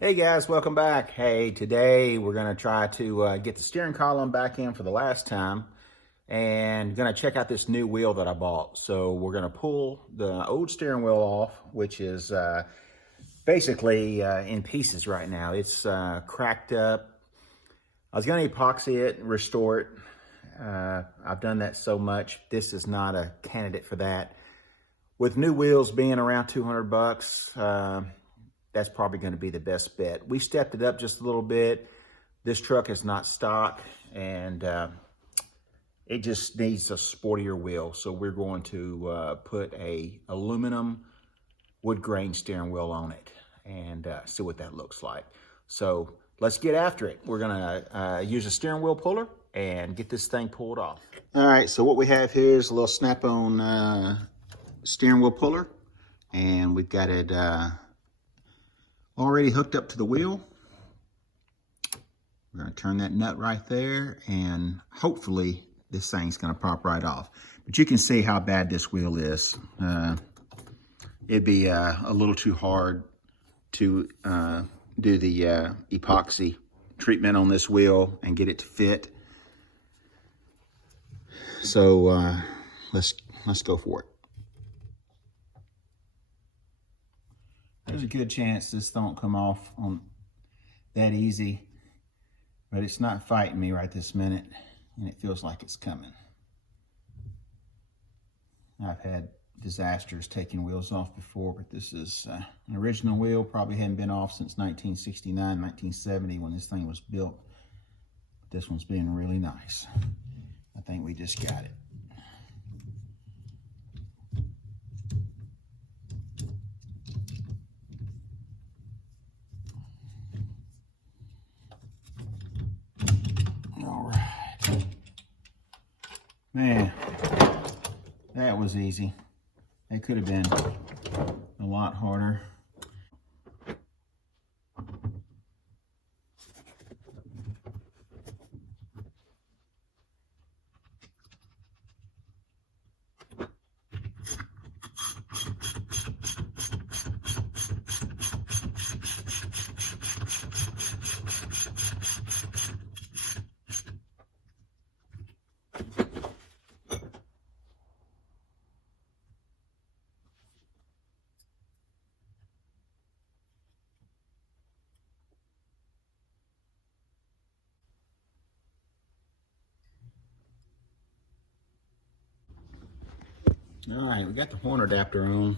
Hey guys, welcome back. Hey, today we're going to try to get the steering column back in for the last time and going to check out this new wheel that I bought. So we're going to pull the old steering wheel off, which is basically in pieces right now. It's cracked up. I was going to epoxy it and restore it. I've done that so much. This is not a candidate for that. With new wheels being around 200 bucks, that's probably going to be the best bet. We stepped it up just a little bit. This truck is not stock, and it just needs a sportier wheel. So we're going to put a aluminum wood grain steering wheel on it and see what that looks like. So let's get after it. We're gonna use a steering wheel puller and get this thing pulled off. All right, so what we have here is a little snap-on steering wheel puller, and we've got it already hooked up to the wheel. We're going to turn that nut right there, and hopefully this thing's going to pop right off. But you can see how bad this wheel is. It'd be a little too hard to do the epoxy treatment on this wheel and get it to fit. So let's go for it. There's a good chance this don't come off on that easy, but it's not fighting me right this minute, and it feels like it's coming. I've had disasters taking wheels off before, but this is an original wheel. Probably hadn't been off since 1969, 1970 when this thing was built. But this one's being really nice. I think we just got it. Man, that was easy. It could have been a lot harder. All right, we got the horn adapter on,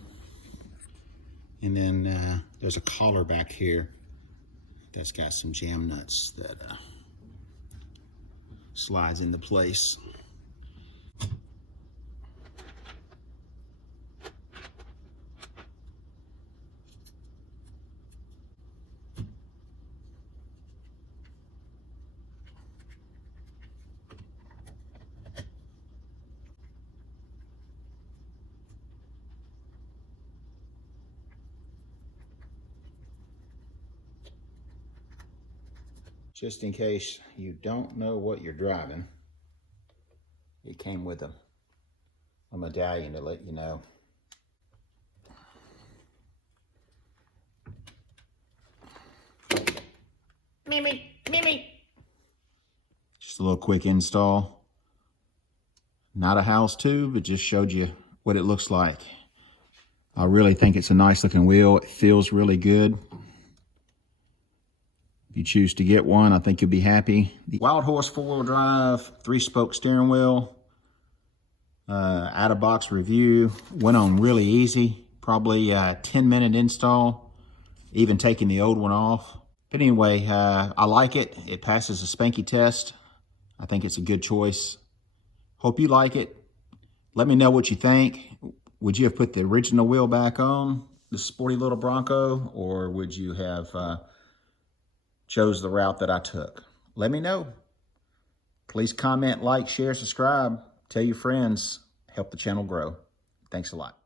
and then there's a collar back here that's got some jam nuts that slides into place. Just in case you don't know what you're driving, it came with a medallion to let you know. Mimi. Just a little quick install. Not a house tube, but just showed you what it looks like. I really think it's a nice looking wheel. It feels really good. If you choose to get one, I think you'll be happy. The Wild Horse 4-wheel drive, 3-spoke steering wheel. Out of box review. Went on really easy. Probably a 10-minute install. Even taking the old one off. But anyway, I like it. It passes a Spanky test. I think it's a good choice. Hope you like it. Let me know what you think. Would you have put the original wheel back on, the sporty little Bronco, or would you have chose the route that I took? Let me know. Please comment, like, share, subscribe. Tell your friends. Help the channel grow. Thanks a lot.